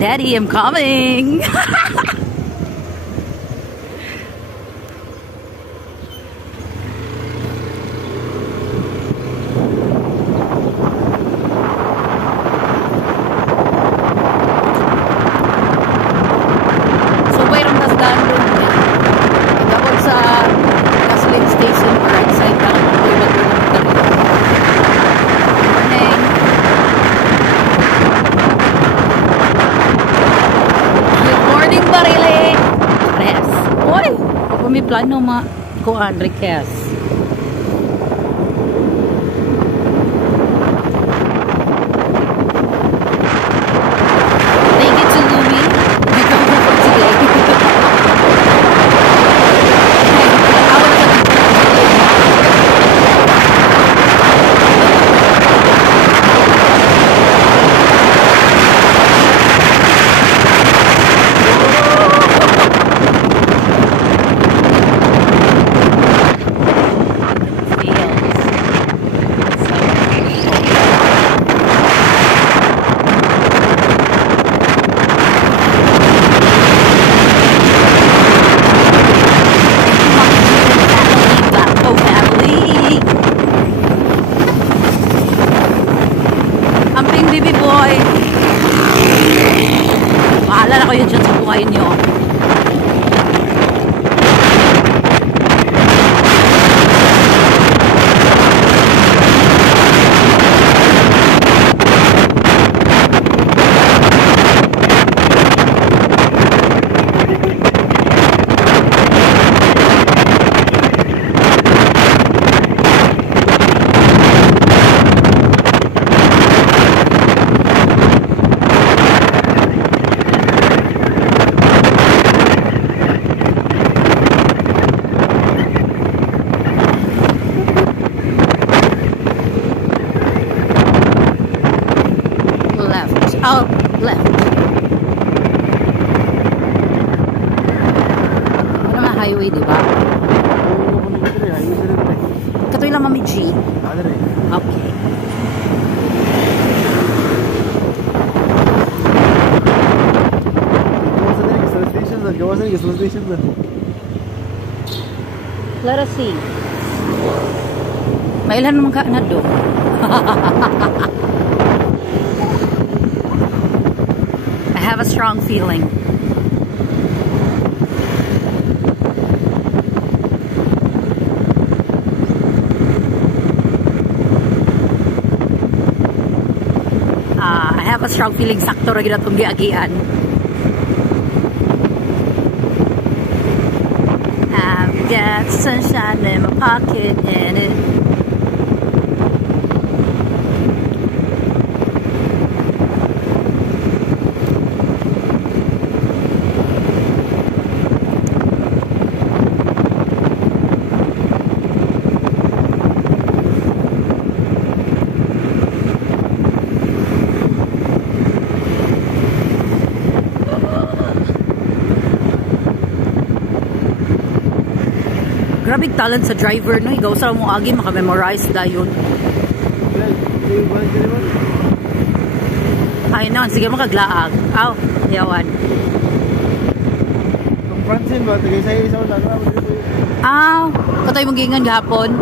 Daddy, I'm coming. May plano kuan request. Thank you to Louie. We come here for today. Baby boy, bahala na kayo dyan sa buhay nyo. Oh, left. Ano naman highway, di ba? Katoy lang Mami G. Okay. Let us see. Mailan naman ka na do? I have a strong feeling. I have a strong feeling sakto ra gyud atong giagian. I've got sunshine in my pocket and it grabe talent sa driver, no? Ikaw sa mo agi maka-memorize dayon. Ay no, sige makaglaag. Aw, yawan. Ang Francine ba tagay sa isa ulan. Aw, katay mong gingan gahapon.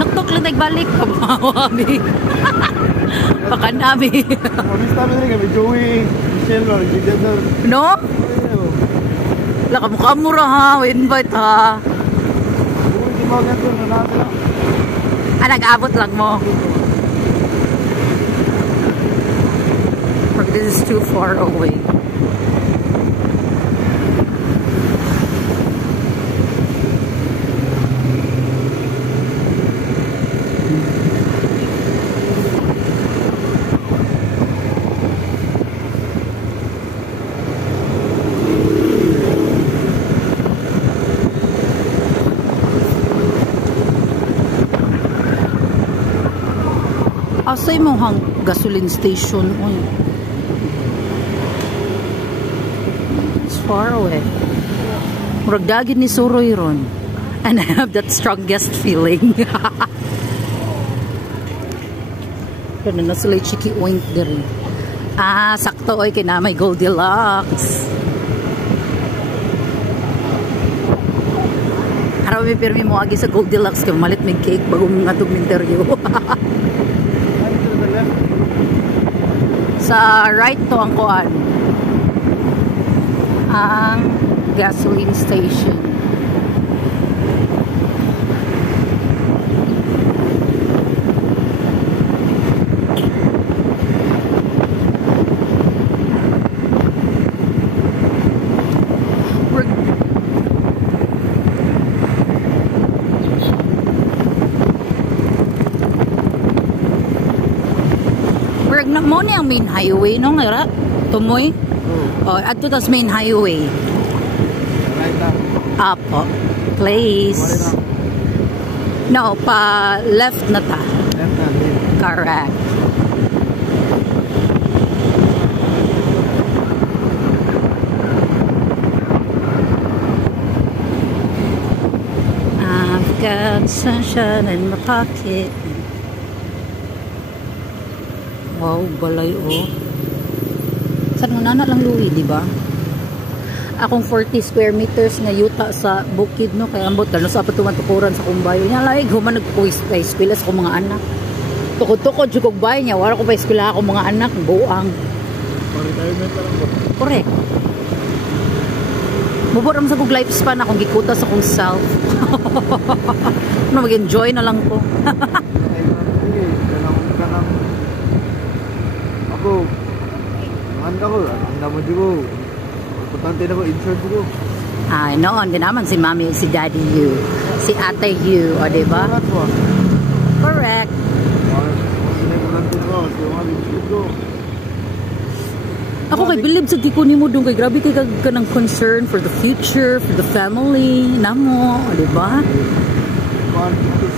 Naktok lang nagbalik pamawabi. Pakanami. Honesta na rin kami Joey, Michelle, no? Laka mukha mura ha, invite ha. Nag-abot lang mo. This is too far away. Asay mo hang gasoline station? Oy. It's far away. Murag dagit ni Suroy ron. And I have that strongest feeling. Pero na sila chiki oink diri. Ah, sakto oy kinamay Goldilocks. Araw may pirmi mo agi sa Goldilocks kay malit mig cake bago mga tug interview. Sa right to ang kuan. Ang gasoline station. Mo ni ang main highway no nga tumoy. Oh, adto tas main highway. Right na. Apo. Place. No, pa left na ta. Left na. Correct. I've got sunshine in my pocket. Wow, balay oh. Saan mo nana lang Louie, di ba? Akong 40 square meters nga yuta sa bukid no kay ambot kano sa patuman tukuran sa kumbayo nya laig human nagpo-eskwela sa mga anak. Tukod-tukod jud kog bay nya wala ko pa eskwela ako mga anak buang. Retirement lang po. Correct. Mubot naman sa kong lifespan akong gikuta sa kong self. Mag-enjoy na lang ko. Ako, naman ako, ang naman ko. Importante na ko, insurance ko. Ay, noon din naman si Mami, si Daddy you, si Ate you, o diba? Correct. Ako kay believe sa gikunin mo doon kay grabe kay ka ng concern for the future, for the family, namo, o diba?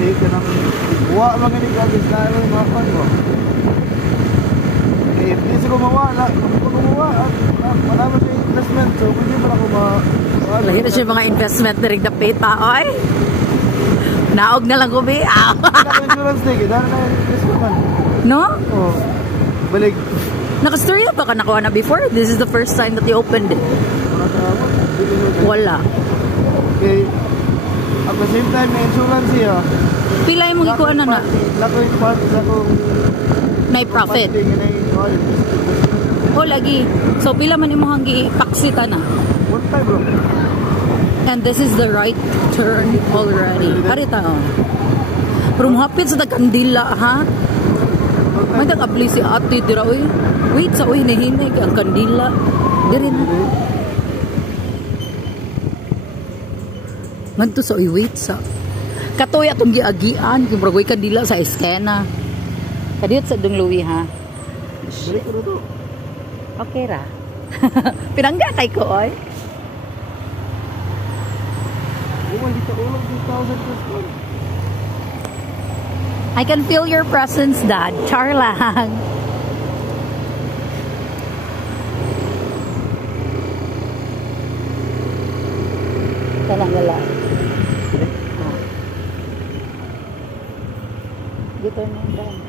Safe ka ng buwa lang ini kagis na yung mga pan mo. Eh, hindi siya gumawa. Wala mo siya investment. So, hindi mo na gumawa. Lagi na siya mga investment na rin dapit pa, oy. Naog na lang kubi. Ah. Insurance na, dahil na investment man. No? Oo. Balik. Nakastorya ba ka nakuha na before? This is the first time that you opened it. Wala. Okay. At the same time, may insurance siya. Pila yung mga ikuha na na? Lako yung part, lako. May profit. O lagi. So pila man imo hanggi paksita na. One time bro. And this is the right turn already. Harita oh. Pero hapit sa Kandila ha. May nag-apply si ate dira oy. Wait sa oy nahinig ang Kandila. Diri na. Nganto sa oy wait sa. Katoy atong giagian kung bragoy Kandila sa eskena. Kadiyot sa Dong Louie ha. Balik ko na to. Okay ra. Pinangga kay ko oy. Dito ulang 2,000 plus. I can feel your presence, Dad. Char lang. Talang wala. Dito na yung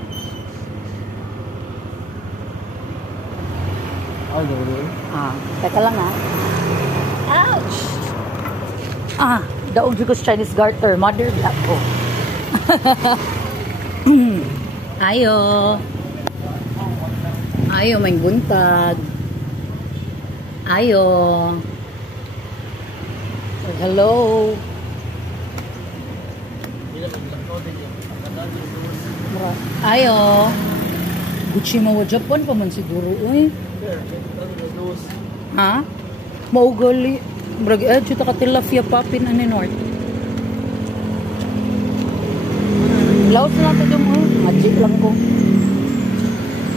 Ay, dito. Teka lang ha. Ouch! Daog jud ko sa Chinese garter. Mother black ko. Ayo. Ayo, may buntag. Ayo. Hello. Ayo. Gucci mo wa Japan pa man siguro. Uy. Ha? Maugali. Brag edge ta ka tilapia papin ani north. Laos lang ito mo. Magic lang ko.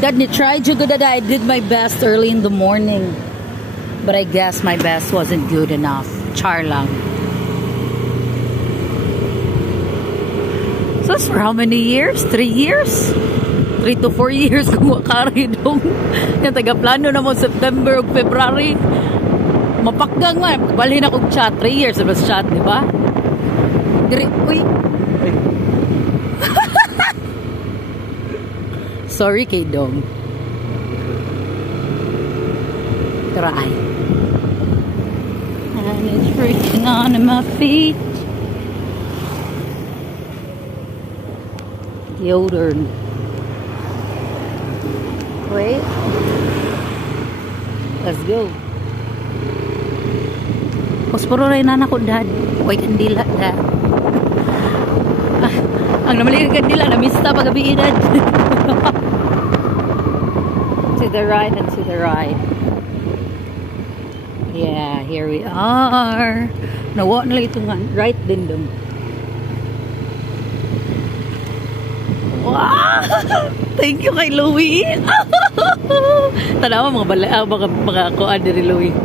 Dad, ni-try jud that I did my best early in the morning. But I guess my best wasn't good enough. Char lang. So for how many years? 3 years? 3 to 4 years kung wakari dong. Yung taga-plano na mo September o February. Mapakgang man. Balhin akong chat. 3 years na chat, di ba? Uy. Sorry kay Dong. Try. And it's freaking on my feet. Deodorant. Wait. Let's go. Posporo rin na ko, Dad. Huwag kandila, Dad. Ang namali ng kandila, namista pag-gabi, Dad. To the right and to the right. Yeah, here we are. Nawa na lang ito nga. Right din dong. Wow! Thank you kay Louie. Tanawa mga bala, mga kuan diri Louie.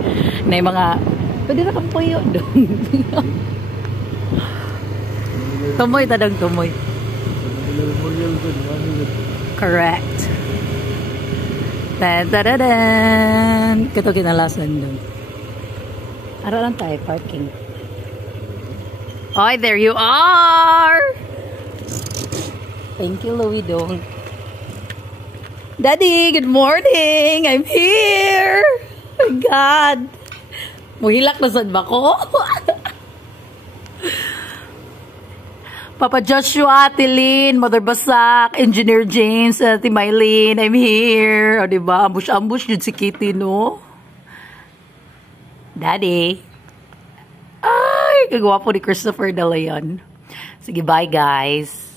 Na mga pwede na kampuyo dong. Tumoy tadang tumoy. Correct. Dan dan dan. Kato kinalasan dong. Ara lang tayo parking. Hi, there you are. Thank you, Louie dong. Daddy, good morning. I'm here. Oh my God. Muhilak na sad ba ko? Papa Joshua, Tilin, Mother Basak, Engineer James, Ate Mylene, I'm here. O, diba? Ambush-ambush yun si Kitty, no? Daddy. Ay, kagwapo ni Christopher Dalayan. Sige, bye, guys.